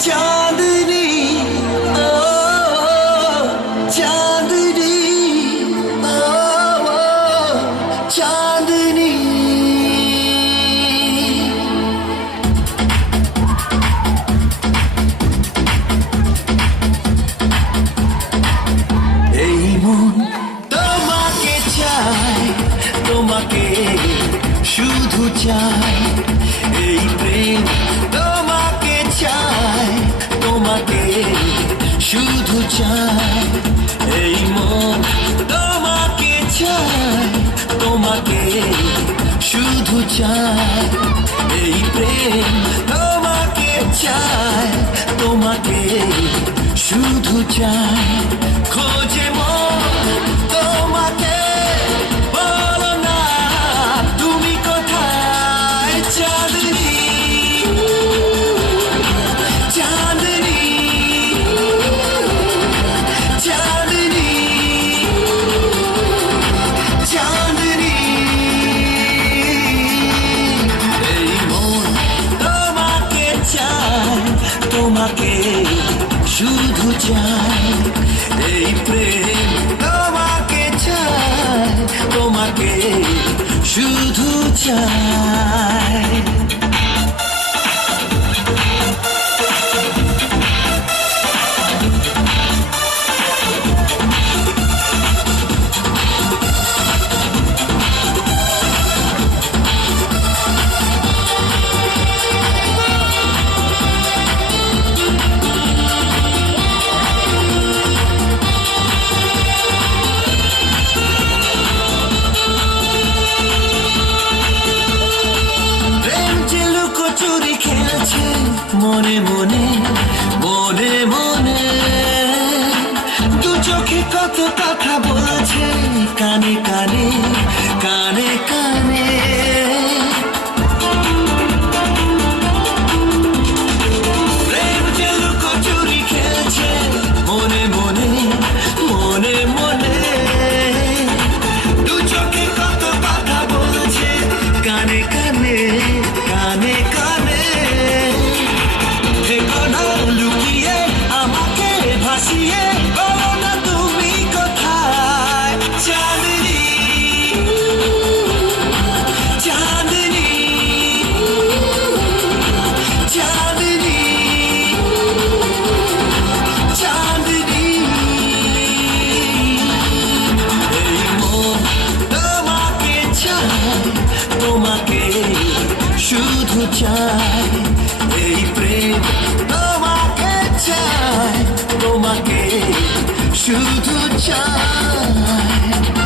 चांदनी ओ चांदनी ओ चांदनी এই মন তোমাকে চায় তোমাকে শুধু চায় এই প্রেম তোমাকে চায় তোমাকে শুধু চায় এই মন তোমাকে চায় তোমাকে শুধু চায় এই প্রেম তোমাকে চায় তোমাকে শুধু চায় খোঁজে মন তোমাকে বলো না তুমি কোথায় চাঁদনি চাঁদনি চাঁদনি চাঁদনি এই মন তোমাকে চায় তোমাকে শুধু চায় এই প্রেম তোমাকে চায় তোমাকে শুধু চায় চুরি খেলছে মনে মনে মনে মনে দু চোখে কত কথা বলছে কানে কানে কানে কানে প্রেম যে লুকোচুরি খেলছে মনে মনে মনে মনে দু চোখে কত কথা বলছে কানে কানে কানে কানে লুকিয়ে আমাকে ভাসিয়ে বলো না তুমি কোথায় চাঁদনি চাঁদনি চাঁদনি চাঁদনি এই মন তোমাকে চায় তোমাকে শুধু চায় এই প্রেম তোমাকে চায় তোমাকে শুধু চায়